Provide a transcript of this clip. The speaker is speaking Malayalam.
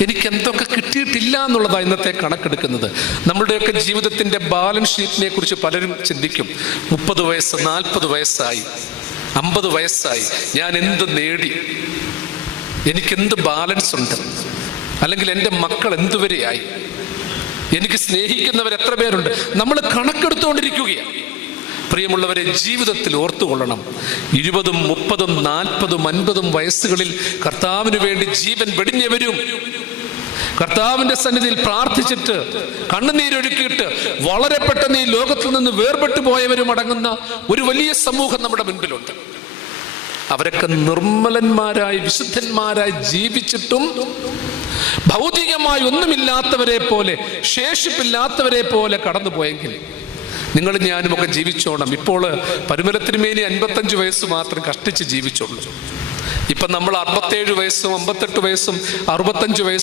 എനിക്ക് എന്തൊക്കെ കിട്ടിയിട്ടില്ല എന്നുള്ളതാണ് ഇന്നത്തെ കണക്കെടുക്കുന്നത്. നമ്മളുടെയൊക്കെ ജീവിതത്തിന്റെ ബാലൻസ് ഷീറ്റിനെ കുറിച്ച് പലരും ചിന്തിക്കും. മുപ്പത് വയസ്സ് നാൽപ്പത് വയസ്സായി. അമ്പത് വയസ്സായി. ഞാൻ എന്ത് നേടി? എനിക്കെന്ത് ബാലൻസ് ഉണ്ട്? അല്ലെങ്കിൽ എന്റെ മക്കൾ എന്തുവരെയായി? എനിക്ക് സ്നേഹിക്കുന്നവർ എത്ര പേരുണ്ട്? നമ്മൾ കണക്കെടുത്തുകൊണ്ടിരിക്കുകയാണ്. പ്രിയമുള്ളവരെ ജീവിതത്തിൽ ഓർത്തുകൊള്ളണം. ഇരുപതും മുപ്പതും നാൽപ്പതും അൻപതും വയസ്സുകളിൽ കർത്താവിന് വേണ്ടി ജീവൻ വെടിഞ്ഞവരും കർത്താവിന്റെ സന്നിധിയിൽ പ്രാർത്ഥിച്ചിട്ട് കണ്ണുനീരൊഴുക്കിയിട്ട് വളരെ പെട്ടെന്ന് ഈ ലോകത്തിൽ നിന്ന് വേർപെട്ടു പോയവരും അടങ്ങുന്ന ഒരു വലിയ സമൂഹം നമ്മുടെ മുൻപിലുണ്ട്. അവരൊക്കെ നിർമ്മലന്മാരായി വിശുദ്ധന്മാരായി ജീവിച്ചിട്ടും ഭൗതികമായി ഒന്നുമില്ലാത്തവരെ പോലെ ശേഷിപ്പില്ലാത്തവരെ പോലെ കടന്നുപോയെങ്കിൽ നിങ്ങൾ ഞാനും ഒക്കെ ജീവിച്ചോണം. ഇപ്പോൾ പരുമലത്തിനുമേനി അൻപത്തഞ്ച് വയസ്സ് മാത്രം കഷ്ടിച്ച് ജീവിച്ചോളൂ. ഇപ്പം നമ്മൾ അറുപത്തേഴ് വയസ്സും അമ്പത്തെട്ട് വയസ്സും അറുപത്തഞ്ച് വയസ്സും